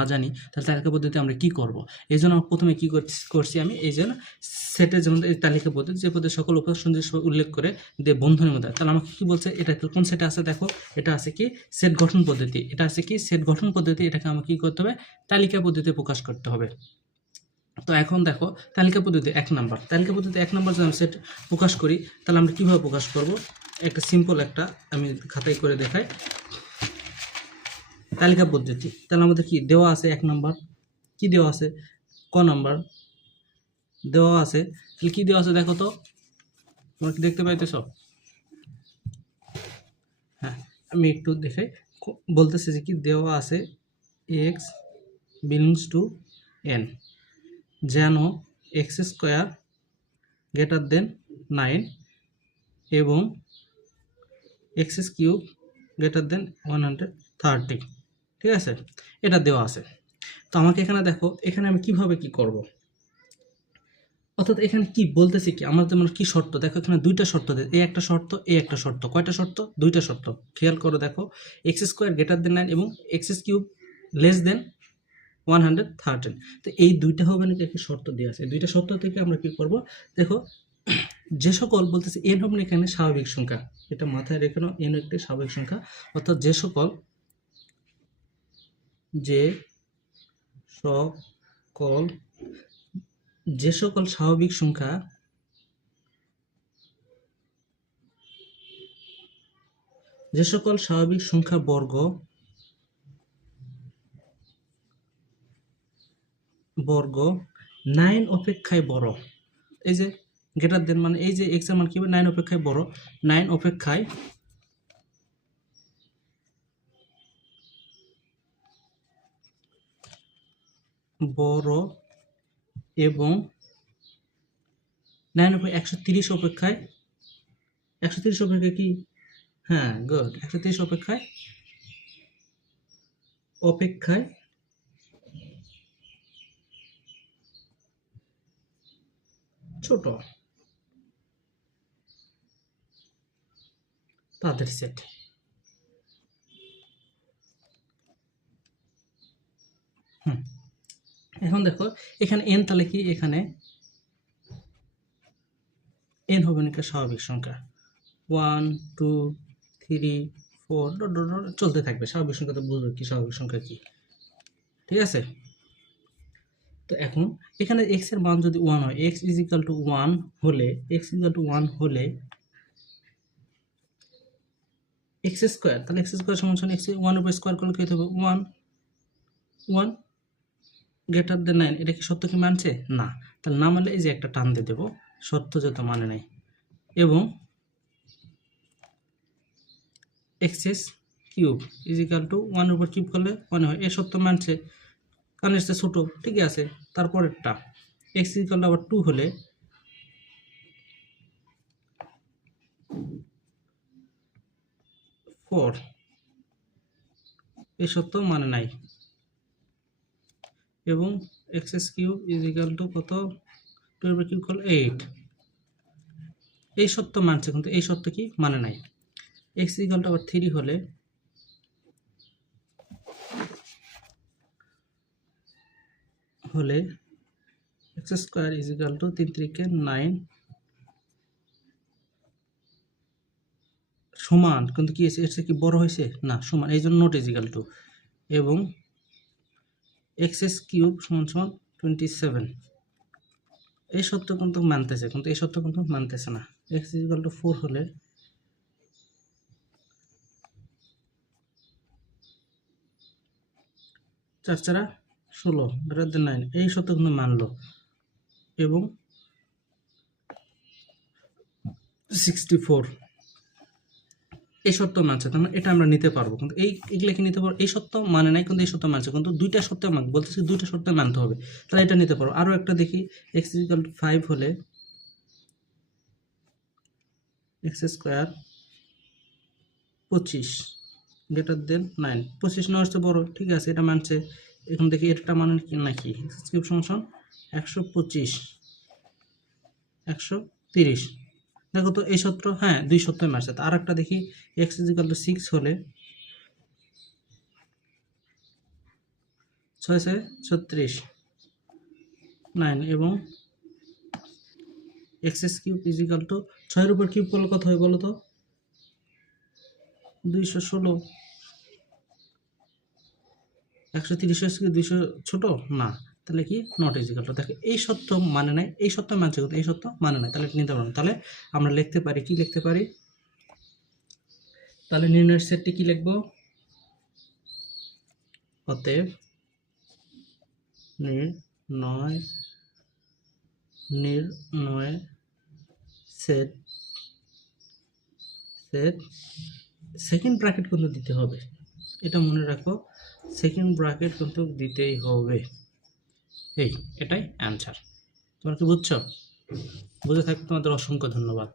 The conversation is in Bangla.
না জানি তাহলে তালিকা পদ্ধতি আমরা কি করব। এই জন্য প্রথমে কি করছি আমি, এই জন্য সেটের যেমন এই তালিকা পদ্ধতি, যে পদ্ধতি সকল উপাদান উল্লেখ করে দিয়ে বন্ধনীর মধ্যে, তাহলে আমাকে কি বলছে, এটা কোন সেটে আছে দেখো, এটা আছে কি সেট গঠন পদ্ধতি, এটা আছে কি সেট গঠন পদ্ধতি, এটাকে আমাকে কি করতে হবে, তালিকা পদ্ধতিতে প্রকাশ করতে হবে। তো এখন দেখো তালিকা পদ্ধতি 1 নাম্বার, তালিকা পদ্ধতি 1 নাম্বার যদি আমি সেট প্রকাশ করি তাহলে আমরা কীভাবে প্রকাশ করব, একটা সিম্পল একটা আমি খাতায় করে দেখাই। তালিকা পদ্ধতি, তাহলে আমাদের কি দেওয়া আছে 1 নাম্বার, কি দেওয়া আছে ক নাম্বার দেওয়া আছে, তাহলে কি দেওয়া আছে দেখো তো, তোমরা কি দেখতে পাইতেছ? হ্যাঁ, আমি একটু দেখাই, বলতেছে যে কি দেওয়া আছে x বিলংস টু n, যেন x স্কোয়ার গ্রেটার দেন 9 এবং x কিউব গ্রেটার দেন 130, ঠিক আছে, এটা দেওয়া আছে। তো আমাকে এখানে দেখো, এখানে আমি কিভাবে কি করব, অর্থাৎ এখানে কি বলতেছি কি, আমাদের মানে কি শর্ত দেখো, এখানে দুইটা শর্ত দেয়, এই একটা শর্ত, এই একটা শর্ত, কয়টা শর্ত, দুইটা শর্ত, খেয়াল করো দেখো, এক্স স্কোয়ার গ্রেটার দেন 9 এবং এক্স কিউব লেস দেন 113, তো এই দুইটা হবে নাকি একটা শর্ত দেওয়া আছে, দুইটা শর্ত থেকে আমরা কি করব দেখো, যে সকল বলতেছে এন হবে না এখানে স্বাভাবিক সংখ্যা, এটা মাথায় রেখে নাও, এন একটি স্বাভাবিক সংখ্যা, অর্থাৎ যে সকল স্বাভাবিক সংখ্যা বর্গ 9 অপেক্ষায় বড়, এই যে গ্রেটার দেন মানে এই যে এক্স এর মান কি হবে 9 অপেক্ষায় বড়, 9 অপেক্ষায় বড় এবং 9 অপেক্ষায় 130 অপেক্ষায়, 130 অপেক্ষায় কি, হ্যাঁ গুড, 130 অপেক্ষায় ছোট, তাদের সেট। এখন দেখো এখানে n, তাহলে কি এখানে n হবে নাকি স্বাভাবিক সংখ্যা, 1 2 3 4 চলতে থাকবে, স্বাভাবিক সংখ্যা তো বুঝবে কি স্বাভাবিক সংখ্যা কি, ঠিক আছে। তো এখন এখানে x এর মান যদি 1 হয়, x = 1 হলে, x = 1 হলে x স্কয়ার, তাহলে x স্কয়ার সমান x 1 উপর স্কয়ার করলে কি হবে 1 1 গ্রেটার দেন 9, এটা কি সত্য কি মানছে না, তাহলে না মানলে এই যে একটা টান দিয়ে দেব, সত্য যত মানে নাই, এবং x কিউব = 1 উপর কিউব করলে 1 হয়, এই সত্য মানছে কারণ এটা ছোট, ঠিক আছে। তারপরেরটা x = আবার 2 হলে ফোর, এই সত্য মানে নাই, এবং x কিউব = কত, 2 উপর কিউব করলে 8, এই সত্য মানছে কিন্তু এই সত্য কি মানে নাই। x = আবার 3 হলে x স্কয়ার = 3 3 9 সমান, কিন্তু কি এর থেকে কি বড় হয়েছে না, সমান, এই জন্য নট ইজিক্যাল টু, এবং x কিউব = 27, এই সত্য কিন্তু মানতেছে, কিন্তু এই সত্য কিন্তু মানতেছে না। x = 4 হলে 4 4 16 গ্রেটার দেন 9, এই সত্য কিন্তু মানলো, এবং 64 এই সত্য মানছে, তার মানে এটা আমরা নিতে পারবো, কিন্তু এইগুলো কি নিতে পারবো, এই সত্য মানে নাই কিন্তু এই সত্য মানছে, কিন্তু দুইটা সত্য বলতেছি, দুইটা সত্য মানতে হবে, তাহলে এটা নিতে পারবো। আরও একটা দেখি, x = 5 হলে x স্কয়ার 25 গ্রেটার দেন 9, 25 না হচ্ছে বড়, ঠিক আছে, এটা মানছে। এখন দেখি এটা মানে কি নাকি, x কিউব = 125 130, দেখো তো এই সত্য, হ্যাঁ দুই সত্য মানছে। আর একটা দেখি, x = 6 হলে 6 6 36 9 এবং x cube is equal to 6 এর উপর কিউব করলে কত হয় বলো তো 216 130 কি 200 ছোট না, তাহলে কি নট ইজ ইকাল টু। দেখো এই সত্য মানে নাই, এই সত্য মানছে কিন্তু এই সত্য মানে নাই, তাহলে নিতে পারবো না। তাহলে আমরা লিখতে পারি কি লিখতে পারি, তাহলে নির্ণয়ের সেটটি কি লিখবো, অতএব নির্ণয় সেট সেকেন্ড ব্র্যাকেট কিন্তু দিতে হবে, এটা মনে রাখো, সেকেন্ড ব্র্যাকেট কিন্তু দিতেই হবে। এটাই অ্যান্সার। তোমরা কি বুঝছো? বুঝে থাকতে তোমাদের অসংখ্য ধন্যবাদ।